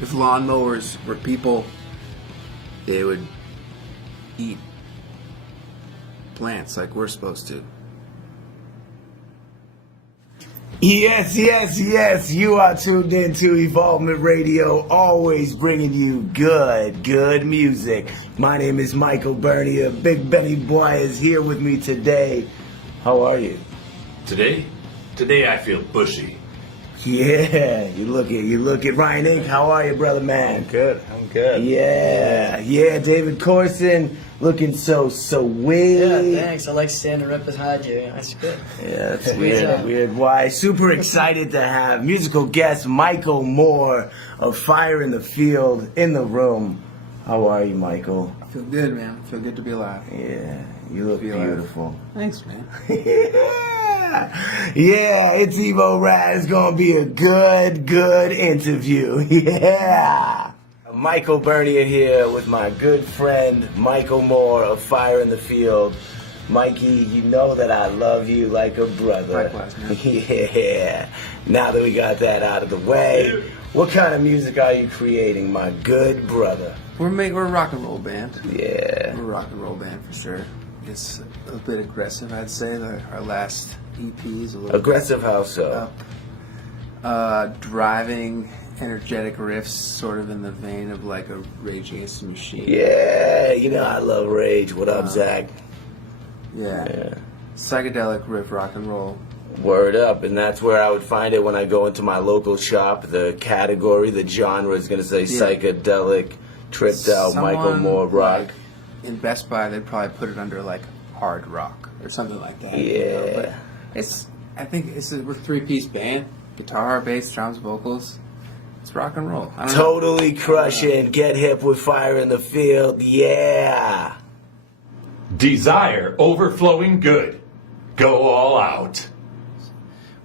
If lawnmowers were people, they would eat plants like we're supposed to. Yes, yes, yes. You are tuned in to Evolvement Radio, always bringing you good music. My name is Michael Bernier. Big Benny Boy is here with me today. How are you? Today I feel bushy. Yeah, you look at Ryan Inc. How are you, brother man? I'm good. Yeah, David Corson, looking so weird. Yeah, thanks. I like standing right behind you. That's good. Yeah, that's weird. Why? Super excited to have musical guest Michael Moore of Fire in the Field in the room. How are you, Michael? I feel good, man. I feel good to be alive. Yeah, you look beautiful. Thanks, man. Yeah, it's Evo Rad. It's gonna be a good interview. Yeah. Michael Bernier here with my good friend Michael Moore of Fire in the Field. Mikey, you know that I love you like a brother. Likewise, man. Yeah. Now that we got that out of the way, what kind of music are you creating, my good brother? We're a rock and roll band. Yeah. We're a rock and roll band for sure. It's a bit aggressive, I'd say. Our last EP is a little Aggressive, how so? Driving, energetic riffs, sort of in the vein of like a Rage Against the Machine. Yeah, you know I love Rage. What up, Zach? Yeah. Psychedelic riff rock and roll. Word up, and that's where I would find it when I go into my local shop. The category, the genre is going to say psychedelic, tripped out, Michael Moore rock. Like, in Best Buy, they'd probably put it under like hard rock or something like that. Yeah. You know? But I think we're a three-piece band: guitar, bass, drums, vocals. It's rock and roll. I don't know. Totally crushing. Get hip with Fire in the Field. Yeah. Desire overflowing good. Go all out.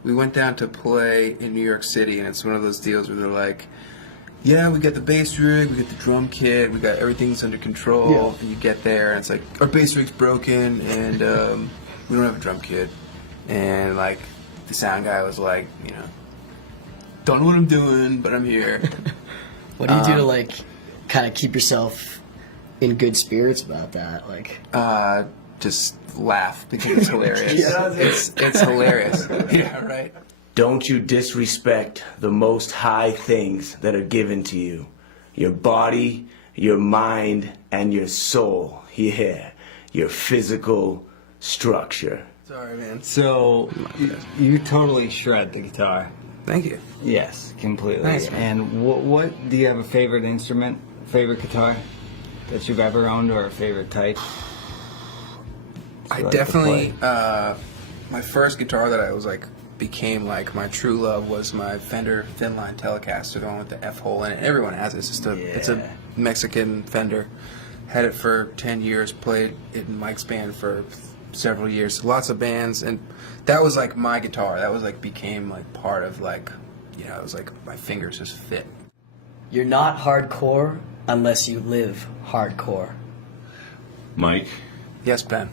We went down to play in New York City, and it's one of those deals where they're like, yeah, we got the bass rig, we got the drum kit, we got everything's under control. Yeah. And you get there, and it's like, our bass rig's broken, and we don't have a drum kit. And like, the sound guy was like, don't know what I'm doing, but I'm here. What do you do to like kind of keep yourself in good spirits about that? Like, just laugh because it's hilarious. It's hilarious. Yeah, right. Don't you disrespect the most high things that are given to you. Your body, your mind, and your soul. Yeah. Your physical structure. Sorry, man. So, you totally shred the guitar. Thank you. Yes, completely. Nice, man. And what do you have a favorite instrument, favorite guitar that you've ever owned, or a favorite type? I definitely, my first guitar that I was like, became like my true love was my Fender Thinline Telecaster, the one with the F hole in it. Everyone has it. It's a Mexican Fender. Had it for 10 years, played it in Mike's band for several years, lots of bands, and that was like my guitar. That was like became like part of like, it was like my fingers just fit. you're not hardcore unless you live hardcore. Mike? Yes, Ben.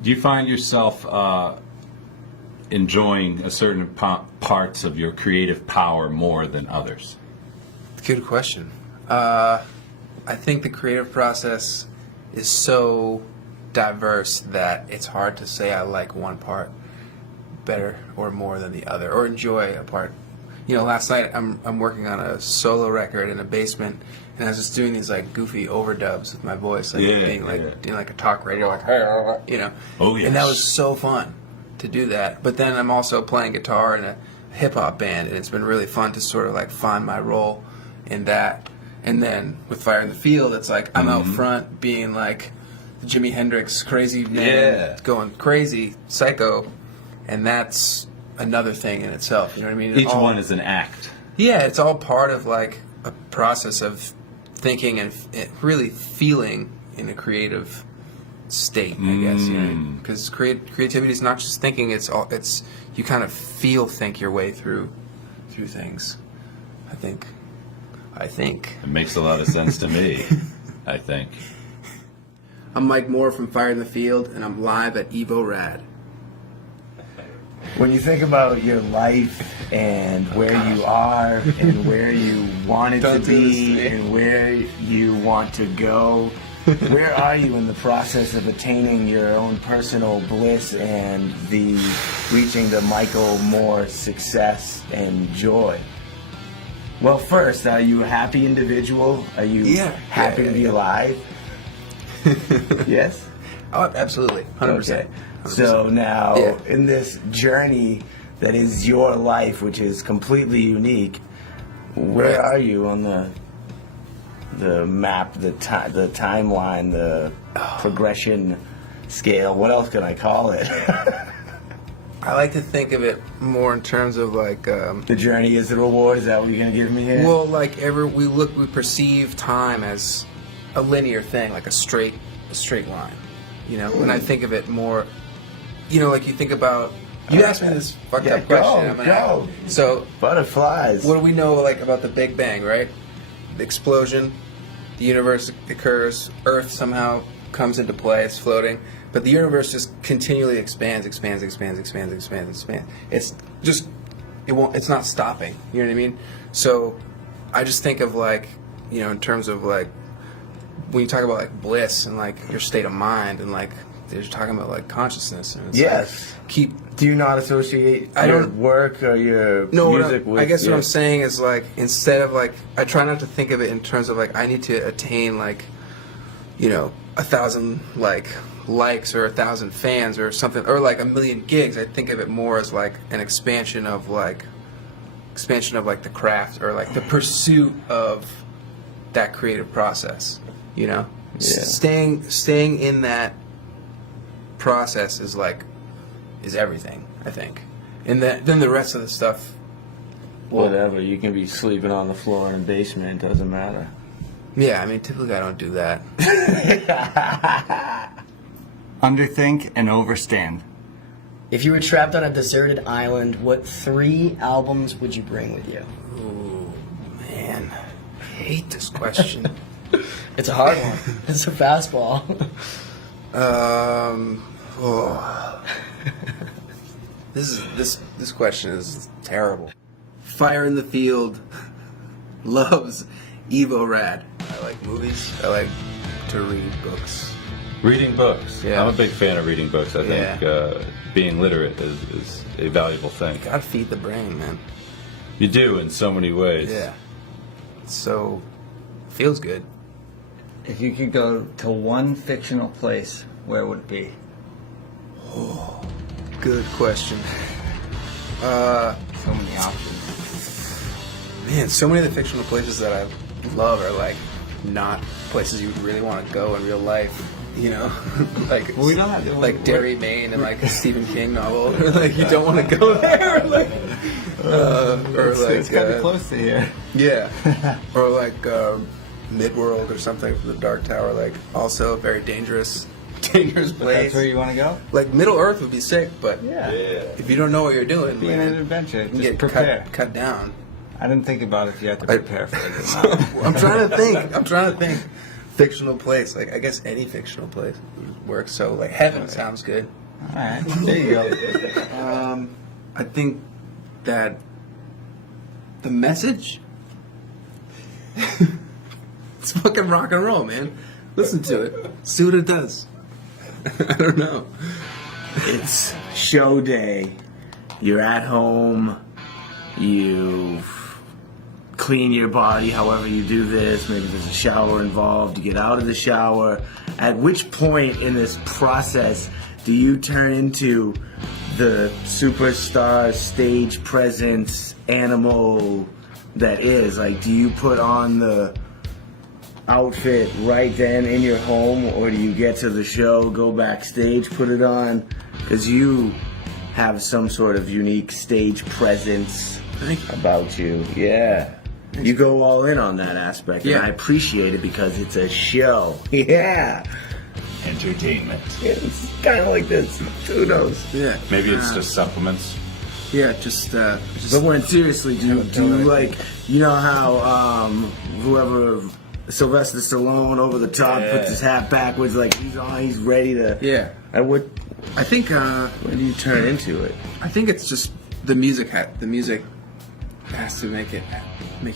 Do you find yourself enjoying a certain parts of your creative power more than others? Good question. I think the creative process is so diverse that it's hard to say I like one part better or more than the other, or enjoy a part. Last night I'm working on a solo record in a basement, and I was just doing these like goofy overdubs with my voice, like doing like a talk radio, like Oh yes. And that was so fun to do that. But then I'm also playing guitar in a hip hop band, and it's been really fun to sort of like find my role in that. And then with Fire in the Field, it's like I'm out front being like the Jimi Hendrix crazy man, going crazy, psycho, and that's another thing in itself. You know what I mean? Each one is an act. Yeah, it's all part of like a process of thinking and really feeling in a creative state, I guess. Because creativity is not just thinking; it's you kind of think your way through things. I think. It makes a lot of sense to me, I think. I'm Mike Moore from Fire in the Field, and I'm live at Evo Rad. When you think about your life and where you are and where you wanted to Don't do this be to me. and where you want to go, where are you in the process of attaining your own personal bliss and the reaching the Michael Moore success and joy? Well, first, are you a happy individual? Are you happy to be alive? Yes? Oh, absolutely, 100%. Okay. So now, Yeah. in this journey that is your life, which is completely unique, where are you on the map, the timeline, the progression scale? What else can I call it? I like to think of it more in terms of like, The journey is the reward. Is that what you're gonna give me here? well, like we perceive time as a linear thing, like a straight line. You know, when I think of it more, you know, like you think about. You asked me this fucked up question. I'm go. So, Butterflies. what do we know like about the Big Bang, right? The explosion, the universe occurs, Earth somehow comes into play, it's floating, but the universe just continually expands. It's just it's not stopping. You know what I mean? So I just think of like, you know, in terms of like when you talk about like bliss and like your state of mind and like you're talking about like consciousness and it's Yes. like, Do you not associate I your don't- work or your No, music with? I guess what your- I'm saying is like instead of like I try not to think of it in terms of like I need to attain like, you know, 1,000 like likes or 1,000 fans or something or like 1,000,000 gigs. I think of it more as like an expansion of like the craft or like the pursuit of that creative process. You know, Yeah. Staying in that process is everything. I think, and then the rest of the stuff. Whatever, you can be sleeping on the floor in a basement, it doesn't matter. Yeah, I mean, typically I don't do that. Underthink and overstand. If you were trapped on a deserted island, what 3 albums would you bring with you? Ooh, man, I hate this question. It's a hard one. It's a fastball. This question is terrible. Fire in the Field loves Evo Rad. I like movies. I like to read books. Reading books. Yeah. I'm a big fan of reading books. I think being literate is a valuable thing. Gotta feed the brain, man. You do in so many ways. Yeah. So, feels good. If you could go to one fictional place, where would it be? Good question. So many options. Man, so many of the fictional places that I love are like not places you would really want to go in real life. You know, like Well, we don't have to- like Derry, Maine, and like a Stephen King novel. Like you don't want to go there. Like, or like it's kind of close to here. yeah, or like Midworld or something from the Dark Tower. Like also a very dangerous place. That's where you want to go? Like Middle Earth would be sick, but Yeah. if you don't know what you're doing, Being man, an adventure. you Just get prepare. cut down. I didn't think about if you had to prepare for it or not. I'm trying to think. Fictional place, like I guess any fictional place works. So like heaven sounds good. All right. There you go. I think that the message. It's fucking rock and roll, man. Listen to it. See what it does. I don't know. It's show day. You're at home. You clean your body however you do this. Maybe there's a shower involved. You get out of the shower. At which point in this process do you turn into the superstar stage presence animal that is? Like, do you put on the outfit right then in your home, or do you get to the show, go backstage, put it on? Because you have some sort of unique stage presence about you. Yeah. You go all in on that aspect, Yeah. and I appreciate it because it's a show. Yeah. Entertainment. It's kind of like this. Who knows? Yeah. Maybe it's just supplements. Yeah. Just But when seriously, do you like, you know how whoever Sylvester Stallone over the top puts his hat backwards, like he's ready to. yeah. At I think When do you turn into it? I think it's just the music. The music has to make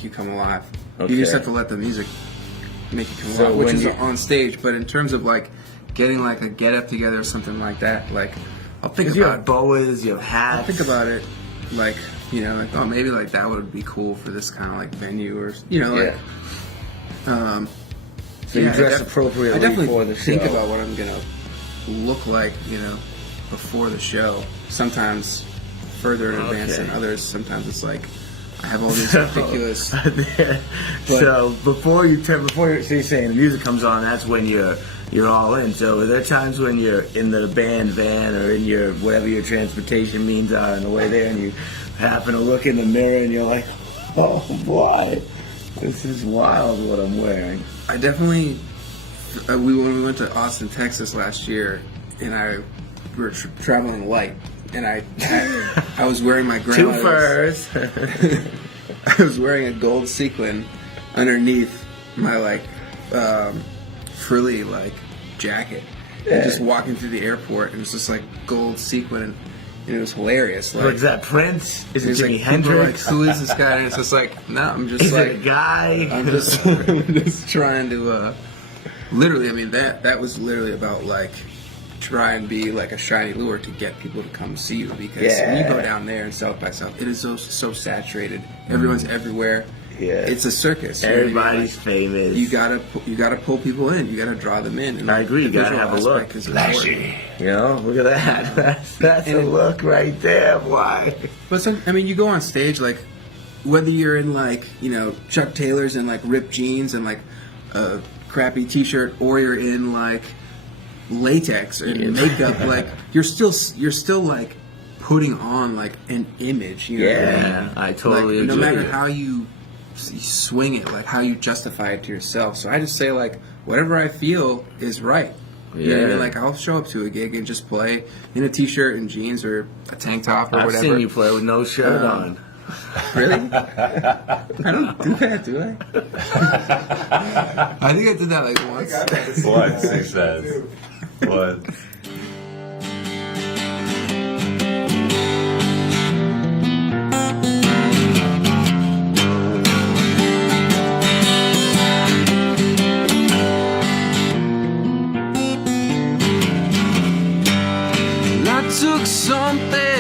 you come alive. Okay. You just have to let the music make you come So alive, which when is you- on stage. But in terms of like getting like a get up together or something like that, like I'll think Because you have about boas, you have hats. I'll think about it, like like oh maybe like that would be cool for this kind of like venue or like. So you dress appropriately I definitely for the show. think about what I'm gonna look like, before the show. Sometimes further in advance Okay. than others. Sometimes it's like I have all these ridiculous. So before you're saying the music comes on, that's when you're all in. So are there times when you're in the band van or in your whatever your transportation means are on the way there, and you happen to look in the mirror and you're like, oh boy, this is wild what I'm wearing. I definitely. When we went to Austin, Texas last year, and we were traveling light, and I was wearing my Two grandmother's. furs. I was wearing a gold sequin underneath my frilly jacket, and just walking through the airport, and it's just like gold sequin, and it was hilarious. Like, What's that, Prince? Is it it's Jimi like, people are Hendrix? like, who is this guy? And it's just like, no, I'm just Is like, it a guy? I'm just trying to, literally. I mean, that was literally about try and be like a shiny lure to get people to come see you, because when you go down there in South by South, it is so saturated. Everyone's everywhere. Yeah. It's a circus. You know what I mean? Everybody's famous. You gotta pull people in. You gotta draw them in. And I agree. You the gotta visual have a look. aspect is important. You know, look at that. That's a look right there, boy. But you go on stage whether you're in Chuck Taylors and ripped jeans and a crappy T-shirt, or you're in latex and makeup, you're still putting on an image. You know what I mean? I totally agree. No matter how you swing it, how you justify it to yourself. So I just say whatever I feel is right. You know what I mean? I'll show up to a gig and just play in a T-shirt and jeans or a tank top or I've whatever. seen you play with no shirt on. Really? I don't do that, do I? I think I did that once. Once, he says. Once. I took something